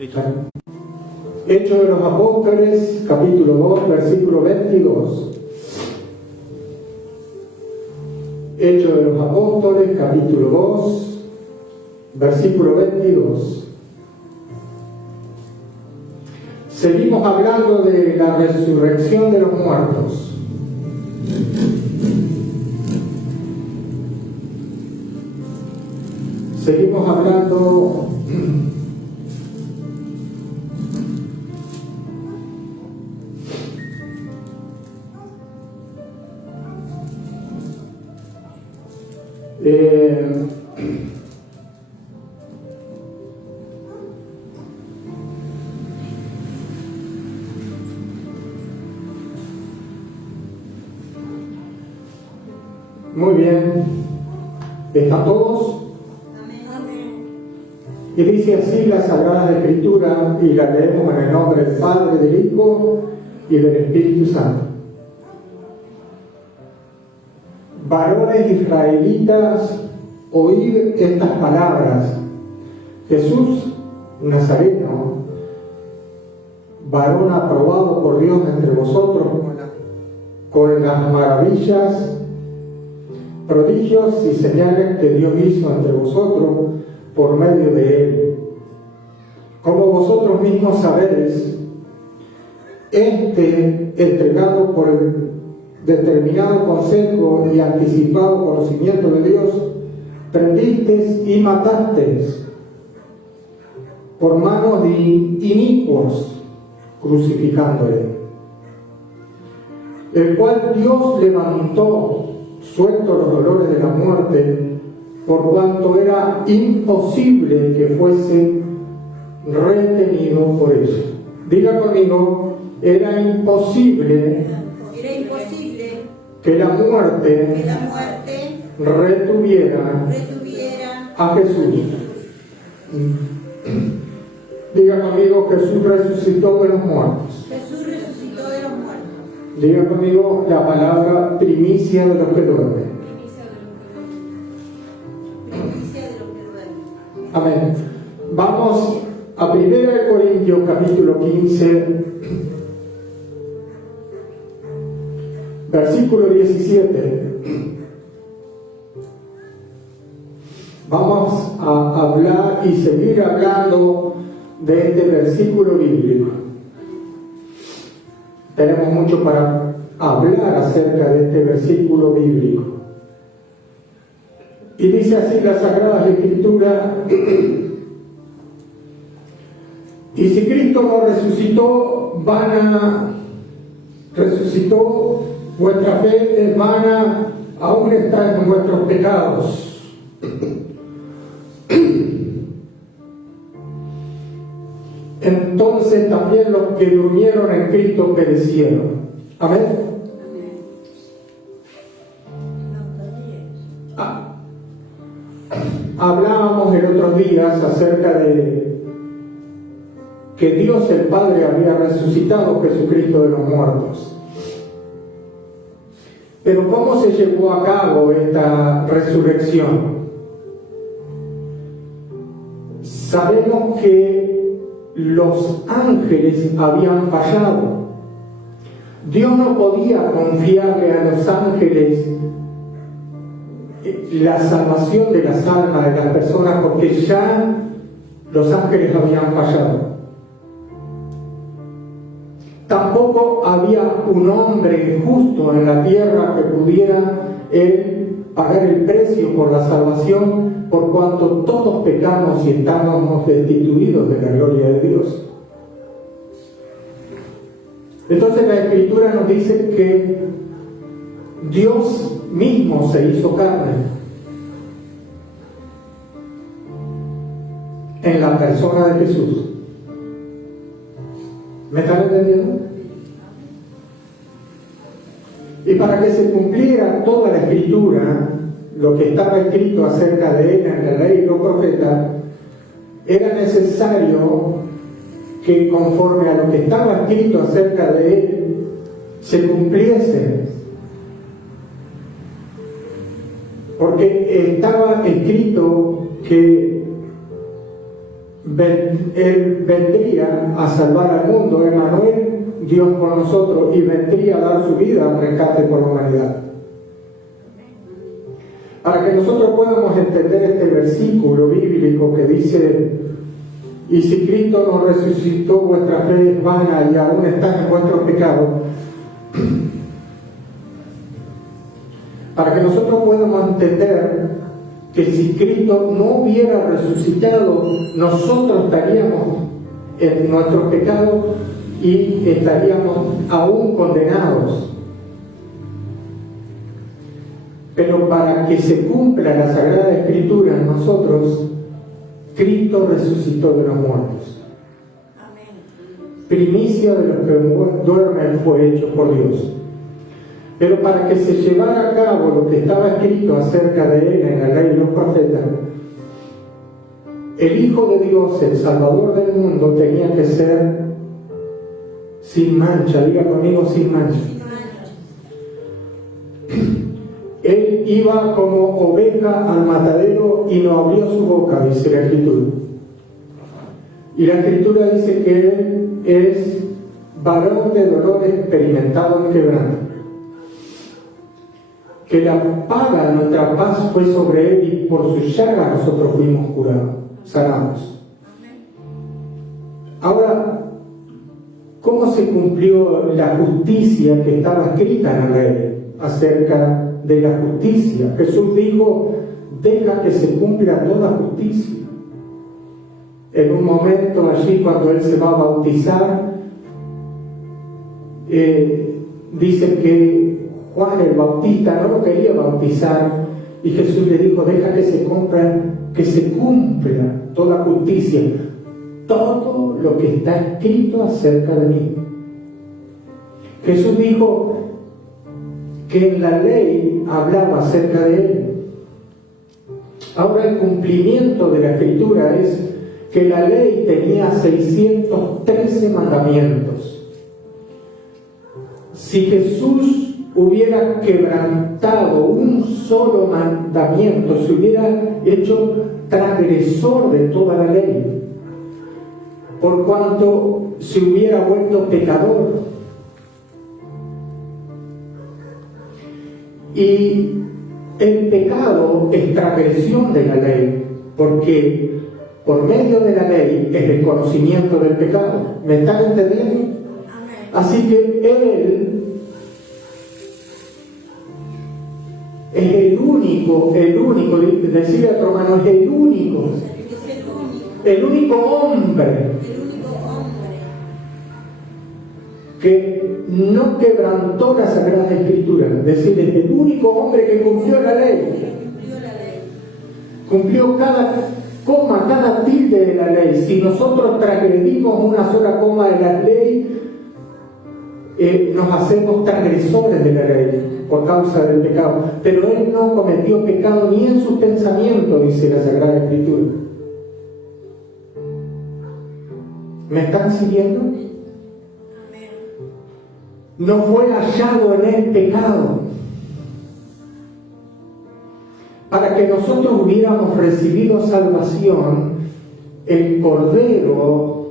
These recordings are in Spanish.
Hechos de los Apóstoles, capítulo 2, versículo 22. Hechos de los Apóstoles, capítulo 2, versículo 22. Seguimos hablando de la resurrección de los muertos. Seguimos hablando muy bien. ¿Están todos? Y dice así la Sagrada Escritura, y la leemos en el nombre del Padre, del Hijo y del Espíritu Santo. Varones israelitas, oíd estas palabras. Jesús Nazareno, varón aprobado por Dios entre vosotros con las maravillas, prodigios y señales que Dios hizo entre vosotros por medio de él. Como vosotros mismos sabéis, entregado por el determinado consejo y anticipado conocimiento de Dios, prendisteis y matasteis por manos de inicuos, crucificándole, el cual Dios levantó, suelto los dolores de la muerte, por cuanto era imposible que fuese retenido por ella. Diga conmigo, era imposible que la muerte retuviera a Jesús. Diga conmigo, Jesús resucitó de los muertos. Diga conmigo la palabra primicia de los que duermen. Amén. Vamos a 1 Corintios capítulo 15, versículo 17. Vamos a hablar y seguir hablando de este versículo bíblico. Tenemos mucho para hablar acerca de este versículo bíblico. Y dice así la Sagrada Escritura: y si Cristo no resucitó, vuestra fe es vana, aún está en vuestros pecados. Entonces también los que durmieron en Cristo perecieron. Amén. Hablábamos en otros días acerca de que Dios el Padre había resucitado a Jesucristo de los muertos. Pero ¿cómo se llevó a cabo esta resurrección? Sabemos que los ángeles habían fallado. Dios no podía confiarle a los ángeles la salvación de las almas de las personas, porque ya los ángeles habían fallado. Tampoco había un hombre justo en la tierra que pudiera pagar el precio por la salvación, por cuanto todos pecamos y estábamos destituidos de la gloria de Dios. Entonces la Escritura nos dice que Dios mismo se hizo carne en la persona de Jesús. ¿Me están entendiendo? Y para que se cumpliera toda la Escritura, lo que estaba escrito acerca de él en la ley y los profetas, era necesario que conforme a lo que estaba escrito acerca de él se cumpliese. Porque estaba escrito que Él vendría a salvar al mundo, Emmanuel, Dios con nosotros, y vendría a dar su vida al rescate por la humanidad. Para que nosotros podamos entender este versículo bíblico que dice: y si Cristo nos resucitó, vuestra fe es vana y aún está en vuestros pecados. Para que nosotros podamos entender que si Cristo no hubiera resucitado, nosotros estaríamos en nuestros pecados y estaríamos aún condenados. Pero para que se cumpla la Sagrada Escritura en nosotros, Cristo resucitó de los muertos. Amén. Primicia de los que duermen fue hecho por Dios. Pero para que se llevara a cabo lo que estaba escrito acerca de él en la ley y los profetas, el Hijo de Dios, el Salvador del mundo, tenía que ser sin mancha. Diga conmigo, sin mancha. Él iba como oveja al matadero y no abrió su boca, dice la Escritura. Y la Escritura dice que él es varón de dolor experimentado en quebranto. Que la paga de nuestra paz fue sobre él y por su llaga nosotros fuimos curados, sanados. Ahora, ¿cómo se cumplió la justicia que estaba escrita en la ley acerca de la justicia? Jesús dijo: deja que se cumpla toda justicia. En un momento allí, cuando él se va a bautizar, dice que Juan el Bautista no lo quería bautizar y Jesús le dijo: deja que se cumpla toda justicia, todo lo que está escrito acerca de mí. Jesús dijo que en la ley hablaba acerca de él. Ahora el cumplimiento de la Escritura es que la ley tenía 613 mandamientos. Si Jesús hubiera quebrantado un solo mandamiento, se hubiera hecho transgresor de toda la ley, por cuanto se hubiera vuelto pecador. Y el pecado es transgresión de la ley, porque por medio de la ley es el conocimiento del pecado. ¿Me están entendiendo? Así que Él es el único, decirle a otro hermano, es el único hombre que no quebrantó la Sagrada Escritura. Es decir, es el único hombre que cumplió la ley. Cumplió cada coma, cada tilde de la ley. Si nosotros transgredimos una sola coma de la ley, nos hacemos transgresores de la ley por causa del pecado. Pero él no cometió pecado ni en sus pensamientos, dice la Sagrada Escritura. ¿Me están siguiendo? No fue hallado en él pecado. Para que nosotros hubiéramos recibido salvación, el Cordero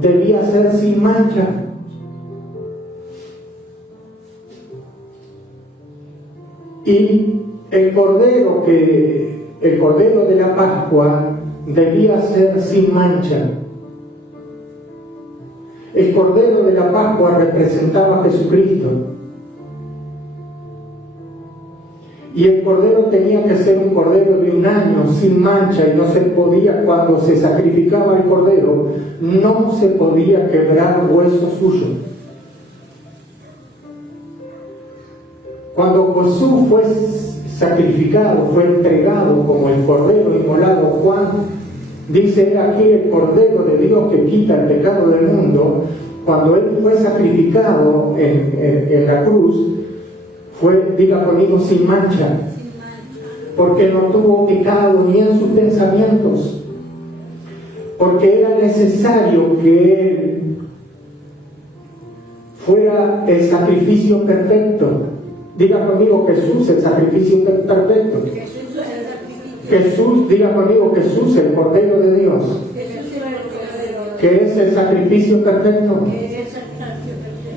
debía ser sin mancha. Y el Cordero de la Pascua debía ser sin mancha. El Cordero de la Pascua representaba a Jesucristo. Y el Cordero tenía que ser un Cordero de un año, sin mancha, y no se podía, cuando se sacrificaba el Cordero, no se podía quebrar hueso suyo. Cuando Jesús fue sacrificado, fue entregado como el Cordero inmolado, Juan dice: aquí el Cordero de Dios que quita el pecado del mundo. Cuando él fue sacrificado en la cruz, fue, diga conmigo, sin mancha, porque no tuvo pecado ni en sus pensamientos, porque era necesario que él fuera el sacrificio perfecto. Diga conmigo: Jesús, el sacrificio perfecto. Jesús, diga conmigo: Jesús, el Cordero de Dios. que es el sacrificio perfecto,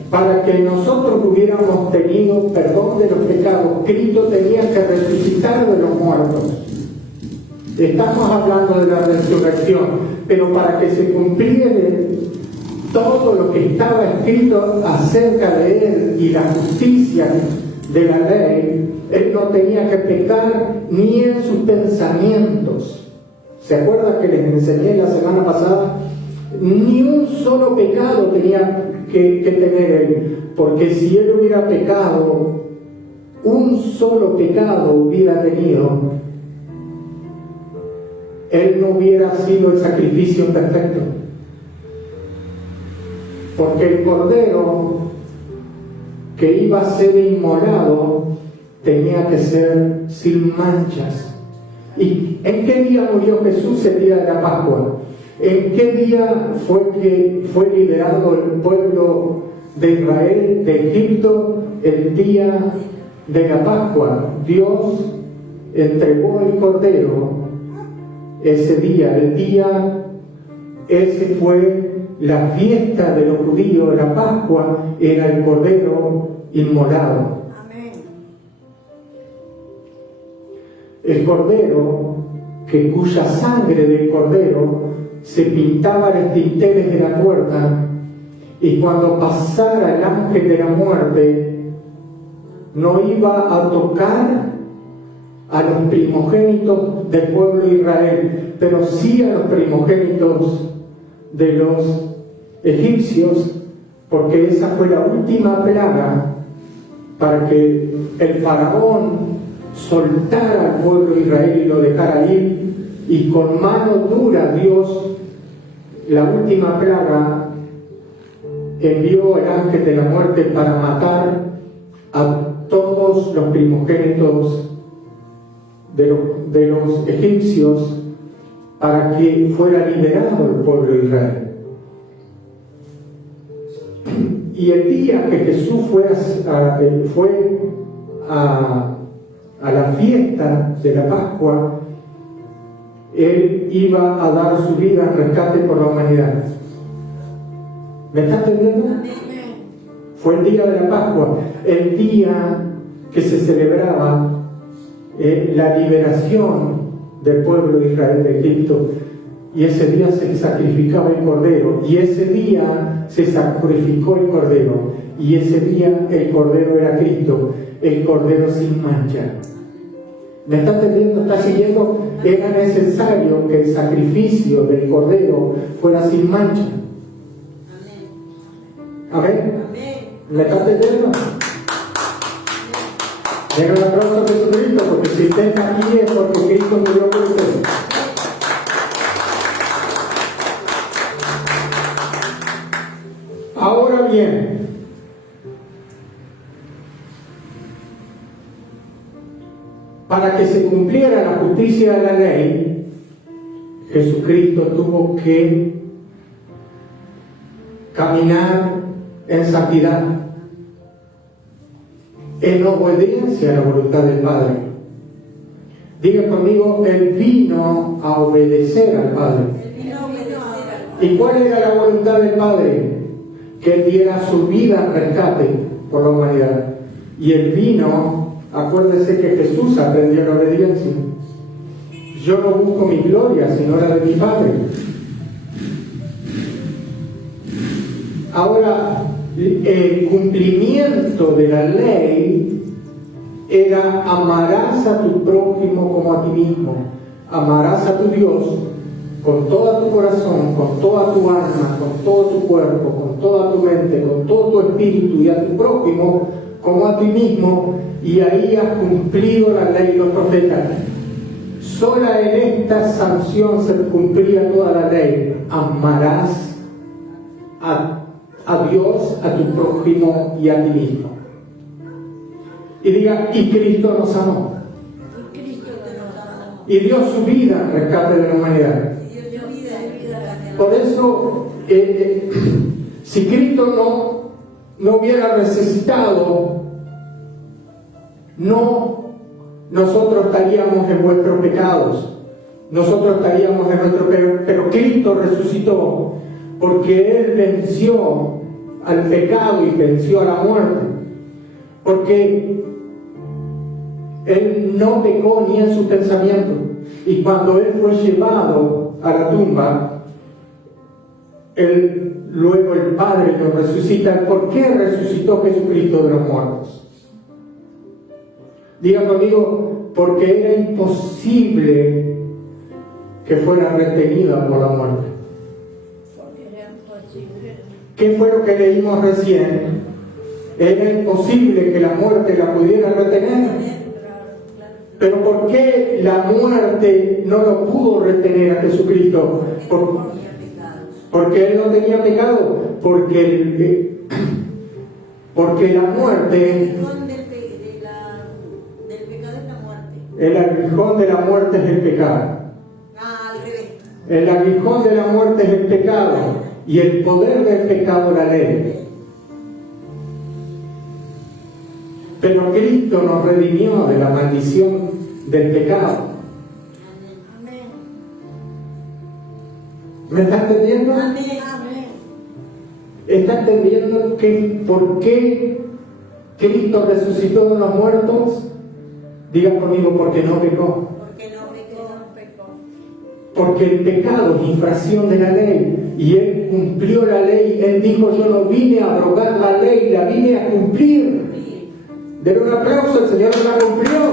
para que nosotros hubiéramos tenido perdón de los pecados, Cristo tenía que resucitar de los muertos. Estamos hablando de la resurrección, pero para que se cumpliera todo lo que estaba escrito acerca de Él y la justicia de la ley, Él no tenía que pecar ni en sus pensamientos. ¿Se acuerdan que les enseñé la semana pasada? Ni un solo pecado tenía que tener Él, porque si Él hubiera pecado, un solo pecado hubiera tenido, Él no hubiera sido el sacrificio perfecto. Porque el cordero que iba a ser inmolado tenía que ser sin manchas. ¿Y en qué día murió Jesús? El día de la Pascua. ¿En qué día fue que fue liberado el pueblo de Israel de Egipto? El día de la Pascua. Dios entregó el cordero ese día. Ese fue la fiesta de los judíos, la Pascua, era el cordero inmolado. Amén. El cordero, cuya sangre del cordero se pintaba en los dinteles de la puerta, y cuando pasara el ángel de la muerte, no iba a tocar a los primogénitos del pueblo de Israel, pero sí a los primogénitos de los egipcios, porque esa fue la última plaga para que el faraón soltara al pueblo de Israel y lo dejara ir, y con mano dura Dios, la última plaga, envió el ángel de la muerte para matar a todos los primogénitos de los egipcios, para que fuera liberado el pueblo de Israel. Y el día que Jesús fue a la fiesta de la Pascua, Él iba a dar su vida en rescate por la humanidad. ¿Me está entendiendo? Fue el día de la Pascua, el día que se celebraba la liberación del pueblo de Israel de Egipto, y ese día se sacrificaba el cordero, y ese día se sacrificó el cordero, y ese día el cordero era Cristo, el cordero sin mancha. ¿Me está entendiendo? ¿Está siguiendo? Era necesario que el sacrificio del cordero fuera sin mancha. ¿Amén? ¿Me está entendiendo? Den un aplauso a Jesucristo, porque si usted está aquí es porque Cristo murió por usted. Ahora bien, para que se cumpliera la justicia de la ley, Jesucristo tuvo que caminar en santidad, en obediencia a la voluntad del Padre. Diga conmigo, Él vino a obedecer al Padre. ¿Y cuál era la voluntad del Padre? Que Él diera su vida en rescate por la humanidad. Y Él vino, acuérdese que Jesús aprendió la obediencia. Yo no busco mi gloria, sino la de mi Padre. Ahora, el cumplimiento de la ley era: amarás a tu prójimo como a ti mismo. Amarás a tu Dios con todo tu corazón, con toda tu alma, con todo tu cuerpo, con toda tu mente, con todo tu espíritu, y a tu prójimo como a ti mismo, y ahí has cumplido la ley y los profetas. Sola en esta sanción se cumplía toda la ley: amarás a Dios, a tu prójimo y a ti mismo. Y diga, y Cristo nos amó. Y dio su vida en rescate de la humanidad. Por eso, si Cristo no hubiera resucitado, nosotros estaríamos en vuestros pecados, nosotros estaríamos en nuestro, pero Cristo resucitó porque Él venció al pecado y venció a la muerte, porque Él no pecó ni en su pensamiento. Y cuando Él fue llevado a la tumba, luego el Padre lo resucita. ¿Por qué resucitó Jesucristo de los muertos? Diga conmigo, porque era imposible que fuera retenida por la muerte. ¿Qué fue lo que leímos recién? Era imposible que la muerte la pudiera retener. Pero ¿por qué la muerte no lo pudo retener a Jesucristo? Porque Él no tenía pecado. Porque la muerte... El aguijón de la muerte es el pecado. El aguijón de la muerte es el pecado. Y el poder del pecado, la ley. Pero Cristo nos redimió de la maldición del pecado. ¿Me está entendiendo? ¿Está entendiendo por qué Cristo resucitó de los muertos? Diga conmigo, porque no pecó. Porque el pecado es infracción de la ley. Y Él cumplió la ley. Él dijo, yo no vine a abrogar la ley, la vine a cumplir. Denle un aplauso, el Señor la cumplió.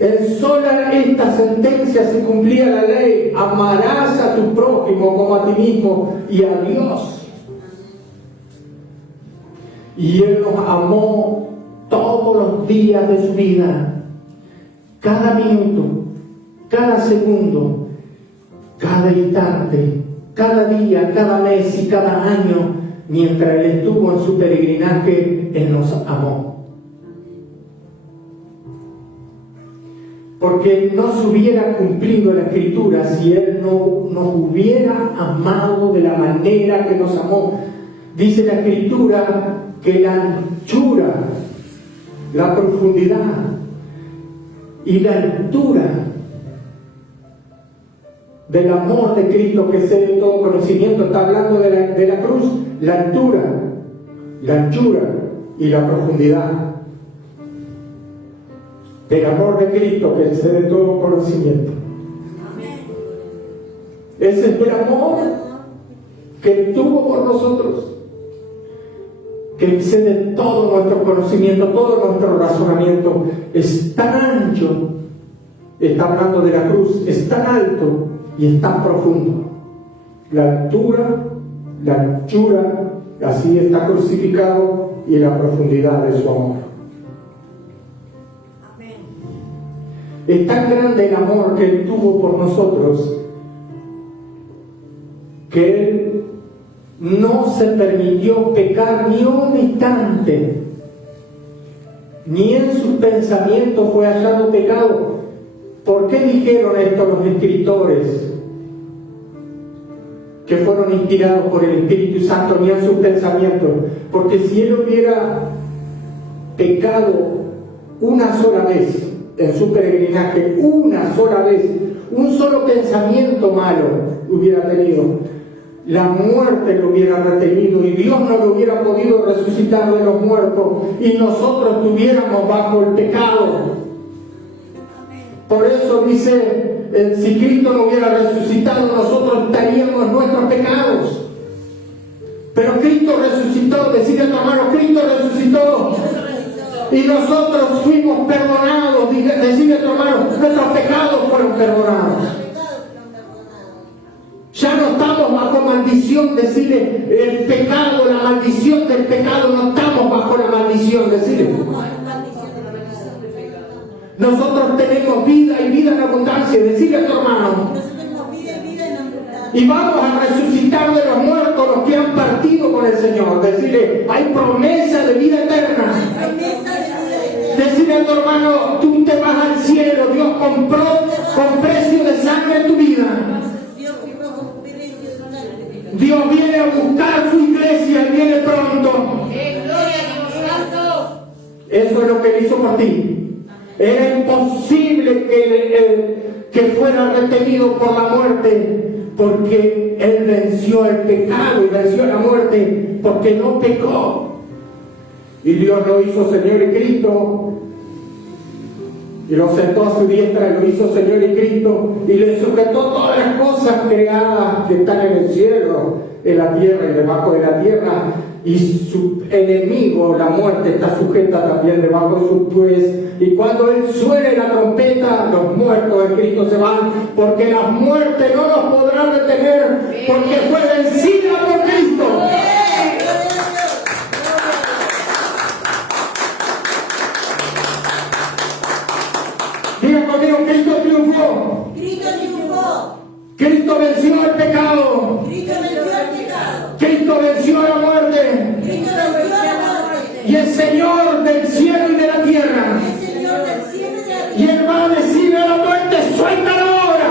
En sola esta sentencia se cumplía la ley: amarás a tu prójimo como a ti mismo y a Dios. Y Él nos amó todos los días de su vida, cada minuto, cada segundo, cada instante, cada día, cada mes y cada año. Mientras Él estuvo en su peregrinaje, Él nos amó. Porque no se hubiera cumplido la Escritura si Él no nos hubiera amado de la manera que nos amó. Dice la Escritura que la anchura, la profundidad y la altura del amor de Cristo, que excede todo conocimiento, está hablando de la cruz, la altura, la anchura y la profundidad del amor de Cristo, que excede todo conocimiento. Ese es el amor que tuvo por nosotros, que excede todo nuestro conocimiento, todo nuestro razonamiento. Es tan ancho, está hablando de la cruz, es tan alto y es tan profundo. La altura, la anchura, así está crucificado, y la profundidad de su amor. Amén. Es tan grande el amor que Él tuvo por nosotros, que Él no se permitió pecar ni un instante, ni en sus pensamientos fue hallado pecado. ¿Por qué dijeron esto los escritores que fueron inspirados por el Espíritu Santo? Ni en sus pensamientos. Porque si Él hubiera pecado una sola vez en su peregrinaje, una sola vez, un solo pensamiento malo hubiera tenido, la muerte lo hubiera retenido y Dios no lo hubiera podido resucitar de los muertos y nosotros estuviéramos bajo el pecado. Por eso dice, si Cristo no hubiera resucitado, nosotros estaríamos en nuestros pecados. Pero Cristo resucitó. Decirle a tu hermano, Cristo resucitó. Y nosotros fuimos perdonados. Decirle a tu hermano, nuestros pecados fueron perdonados. Ya no estamos bajo maldición. Decirle, el pecado, la maldición del pecado, no estamos bajo la maldición. Decirle, nosotros tenemos vida y vida en abundancia. Decirle a tu hermano, y vamos a resucitar de los muertos los que han partido con el Señor. Decirle, hay promesa de vida eterna. Decirle a tu hermano, tú te vas al cielo. Dios compró con precio de sangre tu vida. Dios viene a buscar su iglesia y viene pronto. Eso es lo que Él hizo por ti. Era imposible imposible que fuera retenido por la muerte, porque Él venció el pecado y venció la muerte, porque no pecó. Y Dios lo hizo Señor y Cristo, y lo sentó a su diestra, y lo hizo Señor y Cristo, y le sujetó todas las cosas creadas que están en el cielo, en la tierra y debajo de la tierra, y su enemigo, la muerte, está sujeta también debajo de sus pies. Y cuando Él suene la trompeta, los muertos de Cristo se van, porque la muerte no los podrá detener, porque fue vencida por Cristo. Diga conmigo, Cristo triunfó. Cristo triunfó. Cristo venció el pecado. Cristo venció el pecado. Cristo venció la muerte. Cristo venció la muerte. Y es Señor del cielo y de la tierra. El Señor del cielo y de la Y tierra. Él va a decir a la muerte, suéltalo ahora.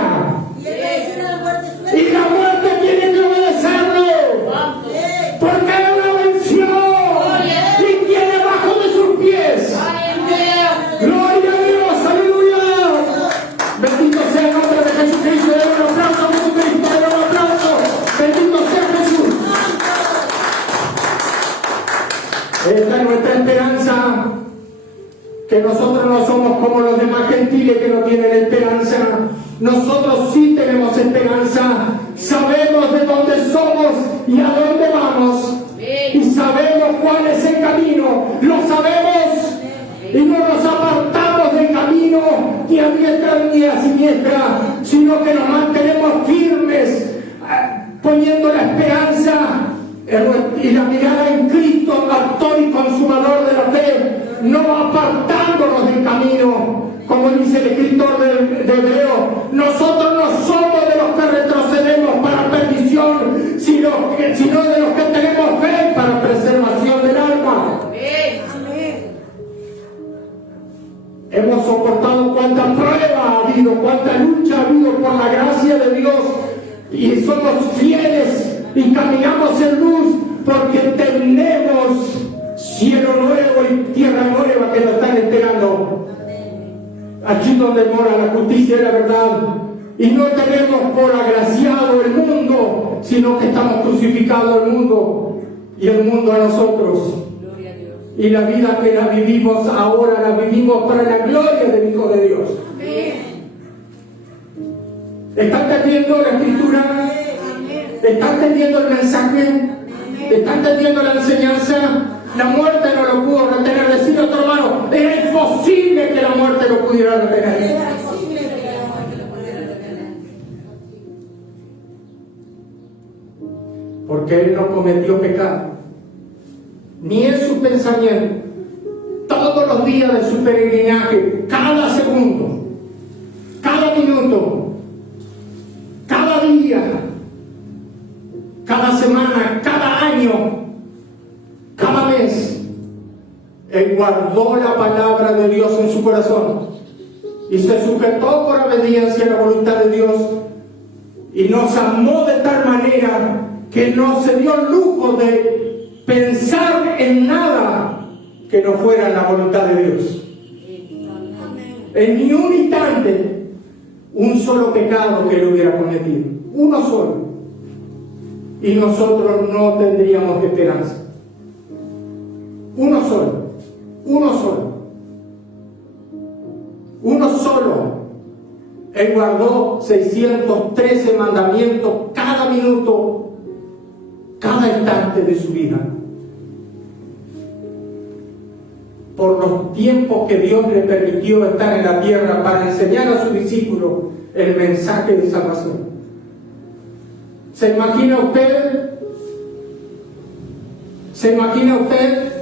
Y Él va a decir a la muerte, suelta. Y la muerte tiene que obedecerlo. Porque Él la venció. Y tiene bajo de sus pies. Gloria a Dios, aleluya. Bendito sea el nombre de Jesucristo. Denle un aplauso a Jesucristo. Denle un aplauso. Bendito sea Jesús. Esta es nuestra esperanza. Que nosotros no somos como los demás gentiles que no tienen esperanza. Nosotros sí tenemos esperanza. Sabemos de dónde somos y a dónde vamos. Y sabemos cuál es el camino. Lo sabemos. Y no nos apartamos del camino ni a diestra ni a siniestra, sino que nos mantenemos firmes, poniendo la esperanza y la mirada en Cristo, autor y consumador de la fe, no apartándonos del camino, como dice el escritor de Hebreo. Nosotros no somos de los que retrocedemos para perdición, sino de los que tenemos fe para preservación del alma. Hemos soportado cuánta prueba ha habido, cuánta lucha ha habido por la gracia de Dios, y somos fieles y caminamos en luz porque tenemos cielo nuevo y tierra nueva que nos están esperando. Allí donde mora la justicia y la verdad. Y no tenemos por agraciado el mundo, sino que estamos crucificados al mundo y el mundo a nosotros. Y la vida que la vivimos ahora, la vivimos para la gloria del Hijo de Dios. ¿Están entendiendo la escritura? ¿Están entendiendo el mensaje? ¿Están entendiendo la enseñanza? La muerte no lo pudo retener. Decir otro hermano, era imposible que la muerte lo pudiera retener. Porque Él no cometió pecado, ni en su pensamiento. Todos los días de su peregrinaje, cada segundo, cada minuto, cada día, cada semana, cada año, cada mes, Él guardó la palabra de Dios en su corazón y se sujetó por obediencia a la voluntad de Dios, y nos amó de tal manera que no se dio el lujo de pensar en nada que no fuera la voluntad de Dios. En ni un instante, un solo pecado que él hubiera cometido, uno solo, y nosotros no tendríamos esperanza. Uno solo, uno solo, uno solo. Él guardó 613 mandamientos cada minuto, cada instante de su vida, por los tiempos que Dios le permitió estar en la tierra para enseñar a sus discípulos el mensaje de salvación. ¿Se imagina usted? ¿Se imagina usted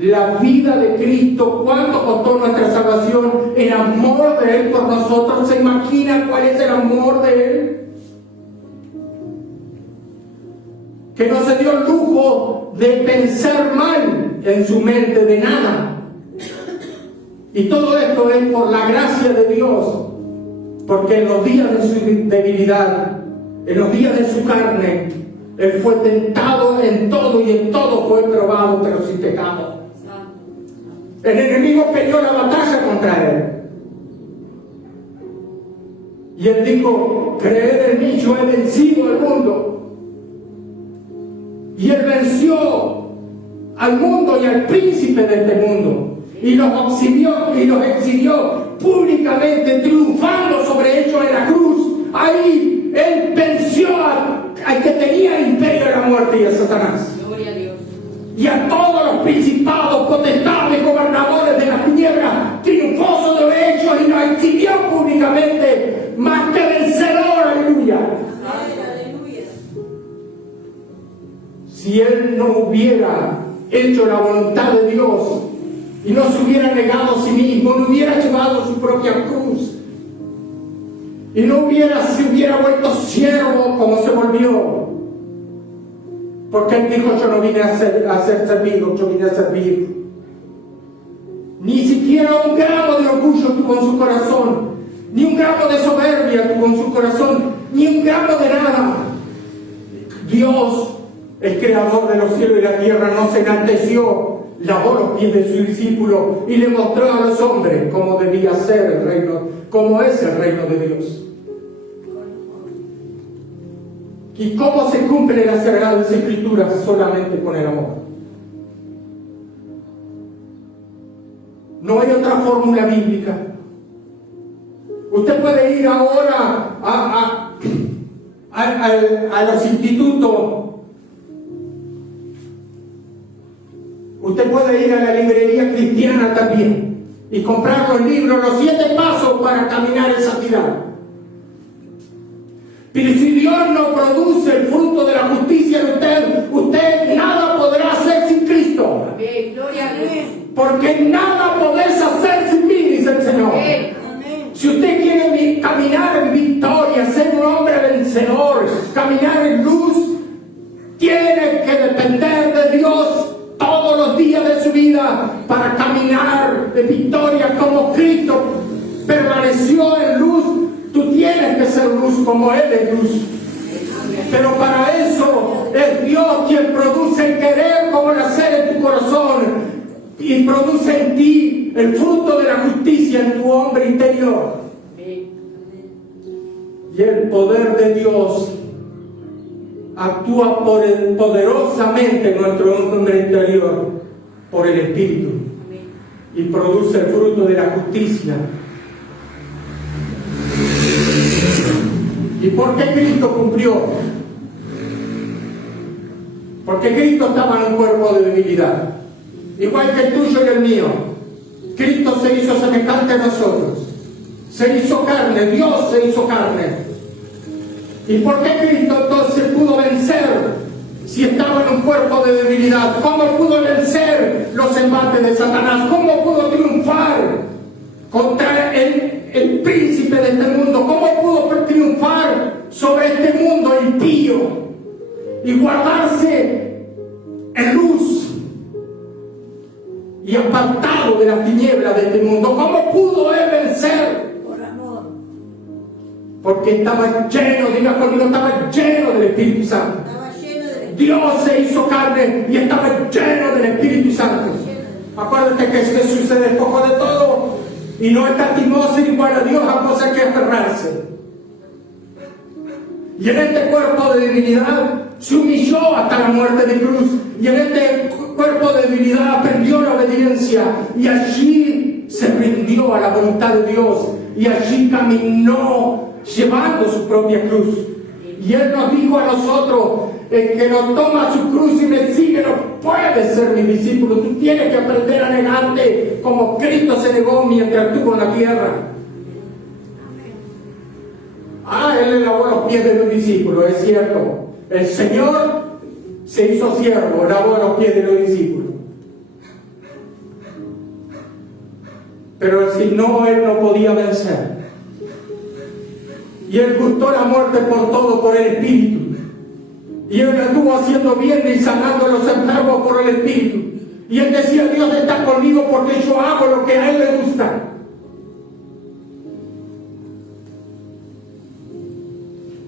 la vida de Cristo? ¿Cuánto costó nuestra salvación? El amor de Él por nosotros. ¿Se imagina cuál es el amor de Él? Que no se dio el lujo de pensar mal en su mente de nada. Y todo esto es por la gracia de Dios, porque en los días de su debilidad, en los días de su carne, Él fue tentado en todo y en todo fue probado, pero sin pecado. El enemigo peleó la batalla contra él. Y él dijo, creed en mí, yo he vencido al mundo. Y él venció al mundo y al príncipe de este mundo. Y los exhibió públicamente, triunfando sobre ellos en la cruz. Ahí él venció al que tenía el imperio de la muerte y a Satanás. Gloria a Dios. Y a todos los principados, potestades, gobernadores de las tinieblas, triunfó sobre ellos y los exhibió públicamente, más que vencedor, aleluya. Aleluya. Si él no hubiera hecho la voluntad de Dios y no se hubiera negado a sí mismo, no hubiera llevado su propia cruz y no se hubiera vuelto siervo como se volvió, porque él dijo, yo no vine a ser servido, yo vine a servir. Ni siquiera un gramo de orgullo tuvo en su corazón, ni un gramo de soberbia tuvo en su corazón, ni un gramo de nada. Dios, el creador de los cielos y la tierra, no se enalteció, lavó los pies de su discípulo y le mostró a los hombres cómo debía ser el reino, cómo es el reino de Dios. ¿Y cómo se cumplen las Sagradas Escrituras? Solamente con el amor. No hay otra fórmula bíblica. Usted puede ir ahora a los institutos. Usted puede ir a la librería cristiana también y comprar los libros, los 7 pasos para caminar en santidad. Pero si Dios no produce el fruto de la justicia en usted nada podrá hacer sin Cristo. Amén. Gloria a Dios. Porque nada podés hacer sin mí, dice el Señor. Amén. Si usted quiere caminar en victoria, ser un hombre vencedor, caminar en luz, tiene que depender de Dios todos los días de su vida para caminar en victoria como Cristo permaneció en luz. Tú tienes que ser luz como Él es luz. Pero para eso es Dios quien produce el querer como nacer en tu corazón y produce en ti el fruto de la justicia en tu hombre interior. Y el poder de Dios actúa poderosamente en nuestro hombre interior por el Espíritu y produce el fruto de la justicia. ¿Y por qué Cristo cumplió? Porque Cristo estaba en un cuerpo de debilidad, igual que el tuyo y el mío. Cristo se hizo semejante a nosotros, se hizo carne, Dios se hizo carne. ¿Y por qué Cristo entonces pudo vencer si estaba en un cuerpo de debilidad? ¿Cómo pudo vencer los embates de Satanás? ¿Cómo pudo triunfar contra el príncipe de este mundo? ¿Cómo pudo triunfar sobre este mundo impío y guardarse en luz y apartado de las tinieblas de este mundo? ¿Cómo pudo él vencer? Por amor. Porque estaba lleno, diga conmigo, estaba lleno del Espíritu Santo. Estaba lleno de Dios se hizo carne y estaba lleno del Espíritu Santo. Acuérdate que Jesús se despojó de todo y no escatimó ser igual a Dios a cosas que aferrarse. Y en este cuerpo de debilidad se humilló hasta la muerte de cruz. Y en este cuerpo de debilidad aprendió la obediencia. Y allí se rindió a la voluntad de Dios. Y allí caminó llevando su propia cruz. Y Él nos dijo a nosotros, el que no toma su cruz y me sigue no puede ser mi discípulo. Tú tienes que aprender a negarte como Cristo se negó mientras estuvo en la tierra. Él le lavó los pies de los discípulos, es cierto. El Señor se hizo siervo, lavó los pies de los discípulos. Pero si no, Él no podía vencer. Y Él gustó la muerte por todo, por el Espíritu. Y Él estuvo haciendo bien y sanando a los enfermos por el Espíritu. Y Él decía, Dios está conmigo porque yo hago lo que a Él le gusta.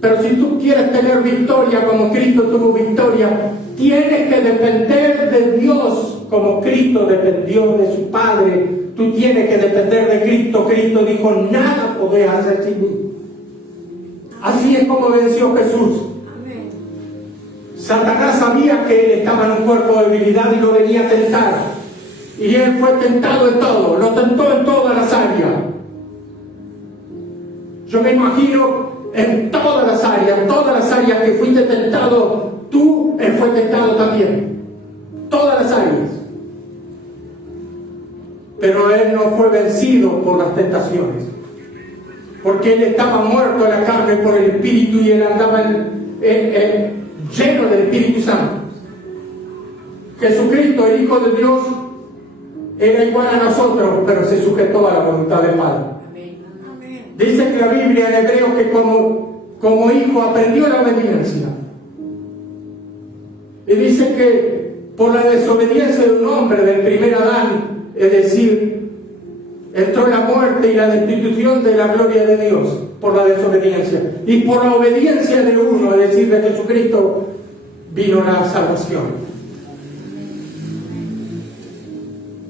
Pero si tú quieres tener victoria como Cristo tuvo victoria, tienes que depender de Dios como Cristo dependió de su Padre, tú tienes que depender de Cristo. Cristo dijo, nada podés hacer sin mí. Así es como venció Jesús. Amén. Satanás sabía que él estaba en un cuerpo de debilidad y lo venía a tentar. Y él fue tentado en todo, lo tentó en todas las áreas. Yo me imagino en todas las áreas que fuiste tentado tú, él fue tentado también. Todas las áreas. Pero él no fue vencido por las tentaciones. Porque él estaba muerto en la carne por el Espíritu y él andaba lleno del Espíritu Santo. Jesucristo, el Hijo de Dios, era igual a nosotros, pero se sujetó a la voluntad del Padre. Amén. Dice que la Biblia en hebreo que como hijo aprendió la obediencia. Y dice que por la desobediencia de un hombre, del primer Adán, es decir, entró la muerte y la destitución de la gloria de Dios por la desobediencia. Y por la obediencia de uno, es decir, de Jesucristo, vino la salvación.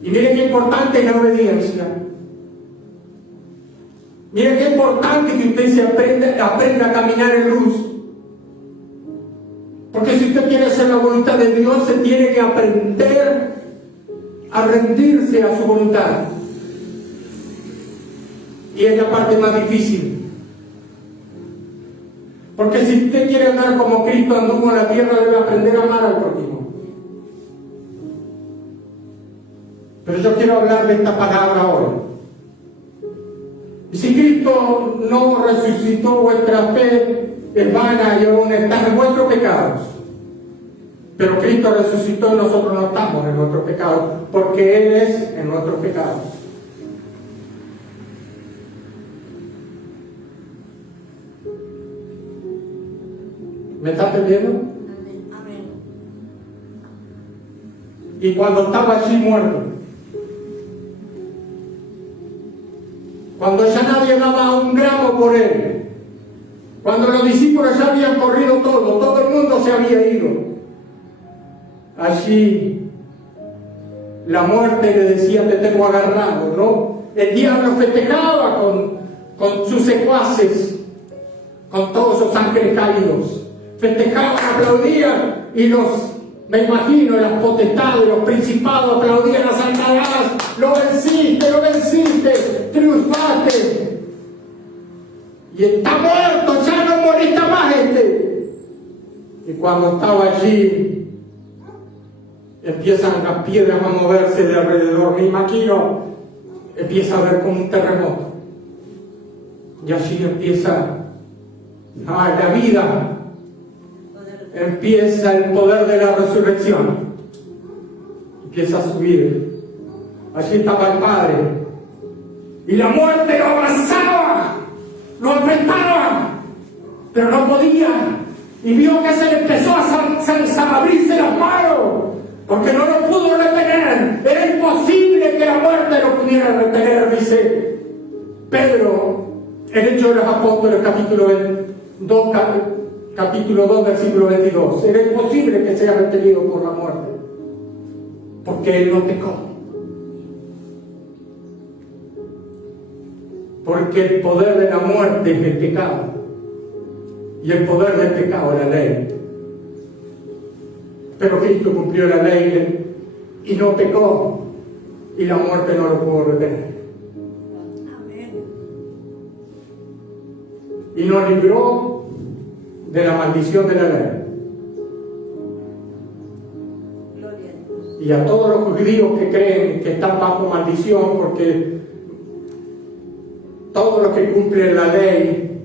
Y miren qué importante es la obediencia. Miren qué importante que usted aprenda a caminar en luz. Porque si usted quiere hacer la voluntad de Dios, se tiene que aprender a rendirse a su voluntad. Y es la parte más difícil. Porque si usted quiere andar como Cristo anduvo en la tierra, debe aprender a amar al prójimo. Pero yo quiero hablar de esta palabra hoy. Y si Cristo no resucitó, vuestra fe es vana y aún está en vuestros pecados. Pero Cristo resucitó y nosotros no estamos en nuestros pecados, porque Él es en nuestros pecados. ¿Me está entendiendo? Amén. Y cuando estaba allí muerto, cuando ya nadie daba un gramo por Él, cuando los discípulos ya habían corrido todo el mundo se había ido, allí la muerte le decía, te tengo agarrado, ¿no? El diablo festejaba con sus secuaces, con todos sus ángeles caídos. Festejaban, aplaudían y me imagino, las potestades, los principados aplaudían a Satanás. Lo venciste, triunfaste. Y está muerto, ya no molesta más este. Y cuando estaba allí, empiezan las piedras a moverse de alrededor. Me imagino, empieza a ver como un terremoto. Y allí empieza la vida. Empieza el poder de la resurrección. Empieza a subir. Allí estaba el Padre. Y la muerte lo abrazaba, lo apretaba, pero no podía. Y vio que se le empezó a abrirse las manos, porque no lo pudo retener. Era imposible que la muerte lo pudiera retener, dice Pedro, en Hechos de los Apóstoles, capítulo 2, versículo 22. Era imposible que sea retenido por la muerte, porque Él no pecó. Porque el poder de la muerte es el pecado, y el poder del pecado es la ley. Pero Cristo cumplió la ley y no pecó, y la muerte no lo pudo retener. Amén. Y nos libró de la maldición de la ley. Gloria a Dios. Y a todos los judíos que creen que están bajo maldición, porque todos los que cumplen la ley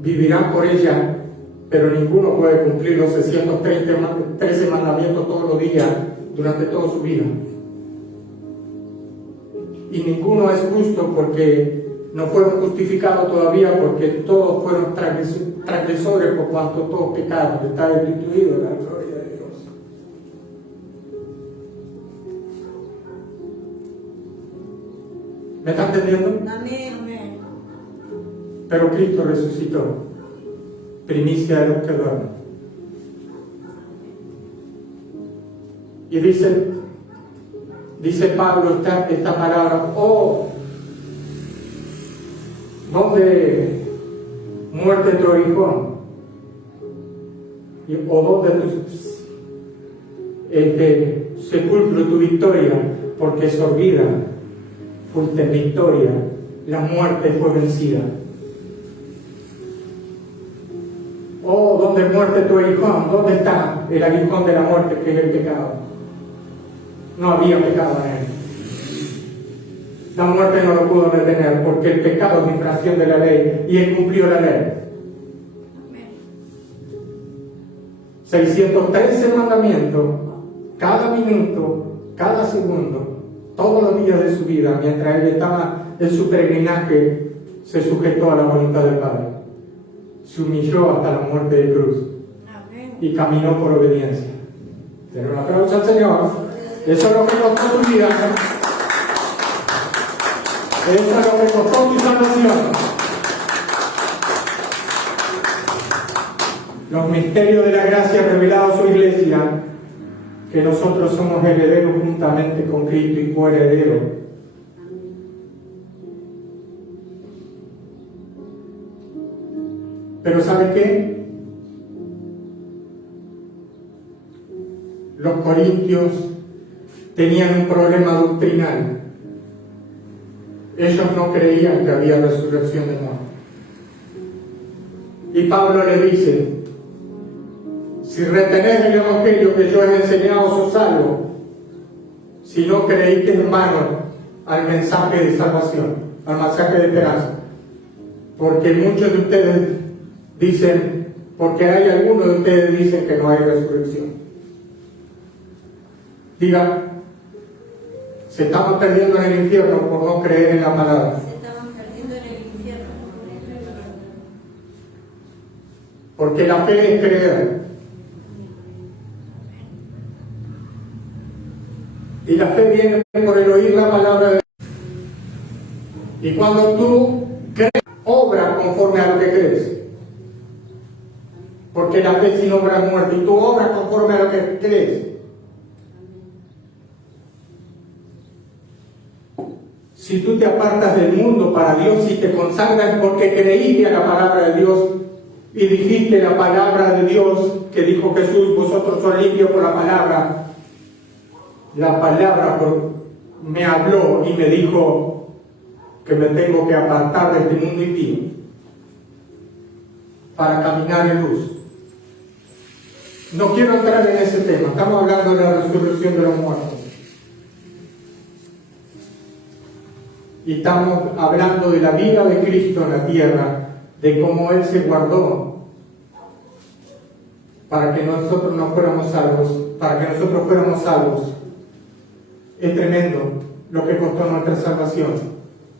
vivirán por ella, pero ninguno puede cumplir los 613 mandamientos todos los días durante toda su vida. Y ninguno es justo porque no fueron justificados todavía, porque todos fueron transgresores por cuanto todos pecaron. Está destituido la gloria de Dios. ¿Me está entendiendo? Amén. Pero Cristo resucitó, primicia de los que duermen. Y dice dice Pablo esta palabra, oh, ¿dónde muerte tu aguijón? ¿O dónde tu sepulcro tu victoria? Porque sorbida fuiste en victoria, la muerte fue vencida. Oh, ¿dónde muerte tu aguijón? ¿Dónde está el aguijón de la muerte, que es el pecado? No había pecado en él. La muerte no lo pudo detener, porque el pecado es infracción de la ley y él cumplió la ley. 613 mandamientos, cada minuto, cada segundo, todos los días de su vida, mientras él estaba en su peregrinaje, se sujetó a la voluntad del Padre. Se humilló hasta la muerte de cruz. Amén. Y caminó por obediencia. Denle un aplauso al Señor. Eso es lo que costó tu vida. Eso es lo que costó tu salvación. Los misterios de la gracia revelados a su iglesia, que nosotros somos herederos juntamente con Cristo y coherederos. Pero ¿sabe qué? Los corintios tenían un problema doctrinal. Ellos no creían que había resurrección de muertos. Y Pablo le dice, si retenés el evangelio que yo he enseñado, sos salvo. Si no creéis, en vano al mensaje de salvación, al mensaje de esperanza. Porque muchos de ustedes dicen, porque hay algunos de ustedes dicen que no hay resurrección. Diga, se estaban perdiendo en el infierno por no creer en la palabra. Se estaban perdiendo en el infierno. Porque la fe es creer. Y la fe viene por el oír la palabra de Dios. Y cuando tú crees, obra conforme a lo que crees. Porque la fe sin obra es muerta. Y tú obras conforme a lo que crees. Si tú te apartas del mundo para Dios y te consagras porque creíste a la palabra de Dios y dijiste la palabra de Dios que dijo Jesús, vosotros sois limpios por la palabra me habló y me dijo que me tengo que apartar de este mundo impío para caminar en luz. No quiero entrar en ese tema, estamos hablando de la resurrección de los muertos. Y estamos hablando de la vida de Cristo en la tierra, de cómo Él se guardó para que nosotros no fuéramos salvos, para que nosotros fuéramos salvos. Es tremendo lo que costó nuestra salvación.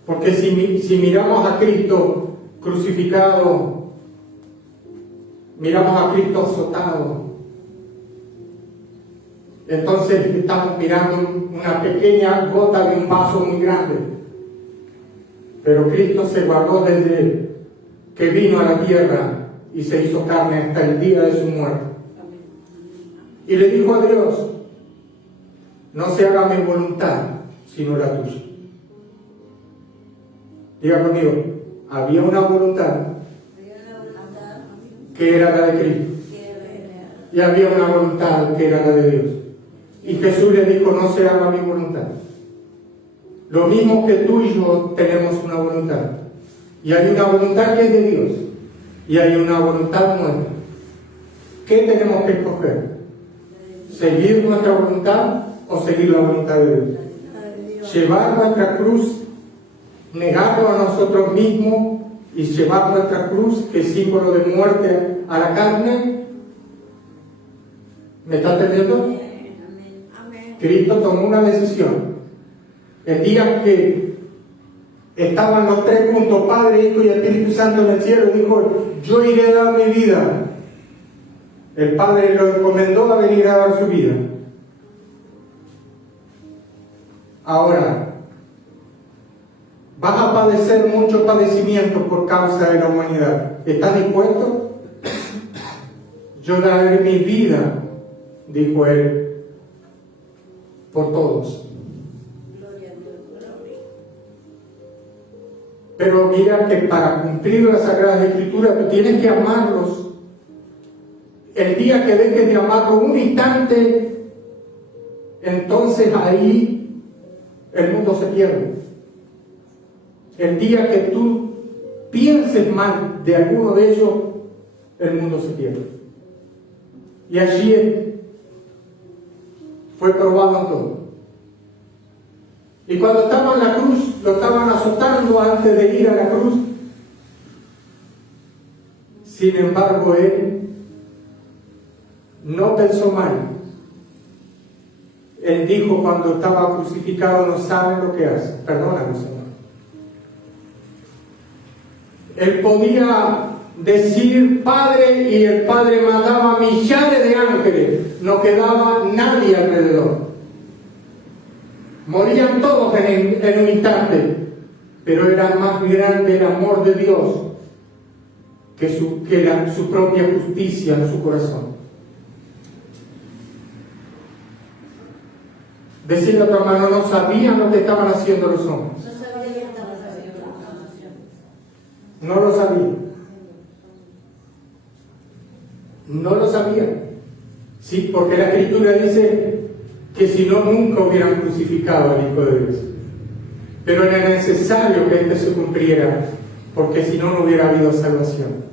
Porque si miramos a Cristo crucificado, miramos a Cristo azotado, entonces estamos mirando una pequeña gota de un vaso muy grande. Pero Cristo se guardó desde que vino a la tierra y se hizo carne hasta el día de su muerte. Y le dijo a Dios, no se haga mi voluntad, sino la tuya. Diga conmigo, había una voluntad que era la de Cristo. Y había una voluntad que era la de Dios. Y Jesús le dijo, no se haga mi voluntad. Lo mismo que tú y yo tenemos una voluntad. Y hay una voluntad que es de Dios. Y hay una voluntad nuestra. ¿Qué tenemos que escoger? ¿Seguir nuestra voluntad o seguir la voluntad de Dios? Llevar nuestra cruz, negarnos a nosotros mismos y llevar nuestra cruz, que es símbolo de muerte a la carne. ¿Me está entendiendo? Cristo tomó una decisión. El día que estaban los tres juntos, Padre, Hijo y Espíritu Santo en el cielo, dijo, yo iré a dar mi vida. El Padre lo encomendó a venir a dar su vida. Ahora, vas a padecer mucho padecimiento por causa de la humanidad. ¿Estás dispuesto? Yo daré mi vida, dijo él, por todos. Pero mira que para cumplir las Sagradas Escrituras tú tienes que amarlos. El día que dejes de amarlo un instante, entonces ahí el mundo se pierde. El día que tú pienses mal de alguno de ellos, el mundo se pierde. Y allí fue probado en todo. Y cuando estaba en la cruz, lo estaban azotando antes de ir a la cruz. Sin embargo, él no pensó mal. Él dijo cuando estaba crucificado: no saben lo que hacen. Perdóname, Señor. Él podía decir Padre, y el Padre mandaba millares de ángeles. No quedaba nadie alrededor. Morían todos en un instante. Pero era más grande el amor de Dios que su propia justicia en su corazón. Decirle a tu hermano: no sabían lo que estaban haciendo los hombres. No lo sabían. No lo sabían. Sí, porque la Escritura dice que si no, nunca hubieran crucificado al Hijo de Dios. Pero era necesario que esto se cumpliera, porque si no, no hubiera habido salvación.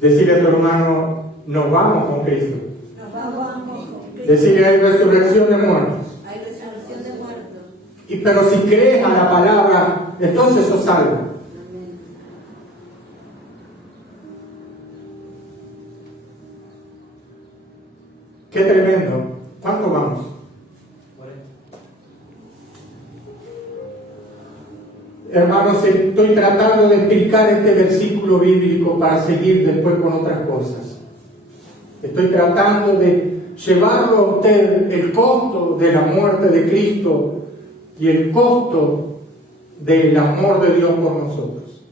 Decirle a tu hermano: nos vamos con Cristo. Decirle: hay resurrección de muertos. Hay resurrección de muertos. Pero si crees a la palabra, entonces sos salvo. Qué tremendo. ¿Cuánto vamos? 40. Hermanos, estoy tratando de explicar este versículo bíblico para seguir después con otras cosas. Estoy tratando de llevarlo a usted el costo de la muerte de Cristo y el costo del amor de Dios por nosotros.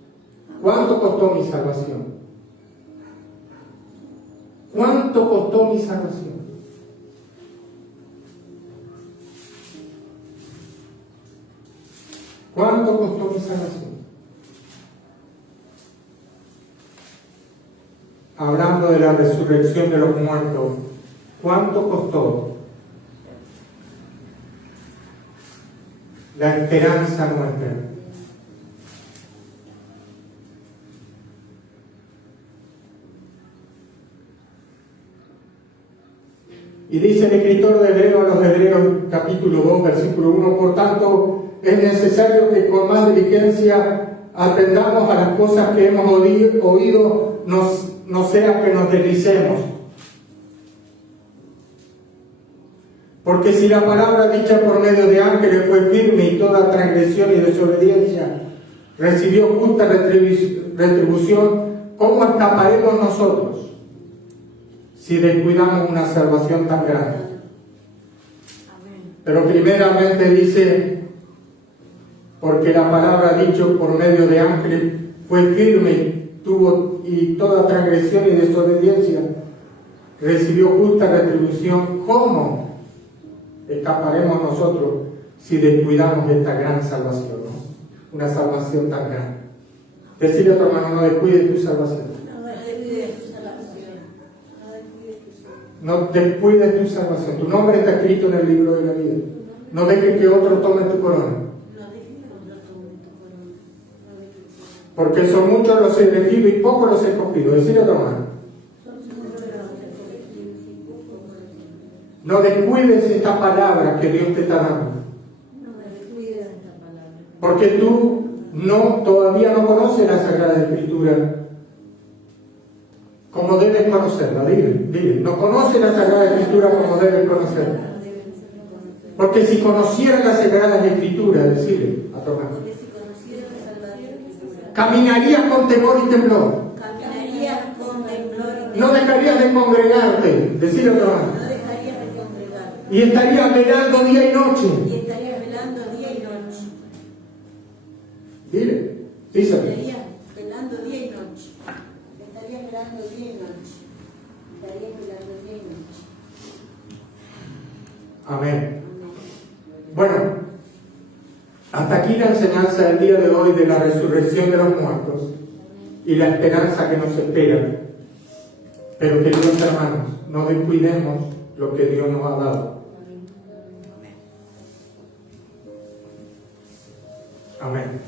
¿Cuánto costó mi salvación? ¿Cuánto costó mi salvación? ¿Cuánto costó mi salvación? Hablando de la resurrección de los muertos, ¿cuánto costó la esperanza nuestra? Y dice el escritor de Hebreos a los Hebreos, capítulo 2, versículo 1: por tanto, es necesario que con más diligencia atendamos a las cosas que hemos oído, no sea que nos deslicemos. Porque si la palabra dicha por medio de ángeles fue firme, y toda transgresión y desobediencia recibió justa retribución, ¿cómo escaparemos nosotros si descuidamos una salvación tan grande? Pero primeramente dice: porque la palabra dicho por medio de ángeles fue firme, y toda transgresión y desobediencia recibió justa retribución. ¿Cómo escaparemos nosotros si descuidamos esta gran salvación, ¿no? Una salvación tan grande. Decirle a tu hermano: no descuides tu salvación. No descuides tu salvación. Tu nombre está escrito en el libro de la vida. No dejes que otro tome tu corona. Porque son muchos los elegidos y pocos los escogidos. Decirle a tu hermano: no descuides esta palabra que Dios te está dando. Porque tú todavía no conoces la Sagrada Escritura como debes conocerla. Dile, no conoces la Sagrada Escritura como debes conocerla. Porque si conocieras la Sagrada Escritura, decirle a tu hermano, caminarías con temor y temblor. No dejarías de congregarte. Decirle a tu hermano. Y estarías velando día y noche. Dile, díselo. Estarías velando día y noche. Estarías velando día y noche. Estarías velando día y noche. Amén. Bueno, Hasta aquí la enseñanza del día de hoy de la resurrección de los muertos y la esperanza que nos espera. Pero queridos hermanos, no descuidemos lo que Dios nos ha dado. Amén.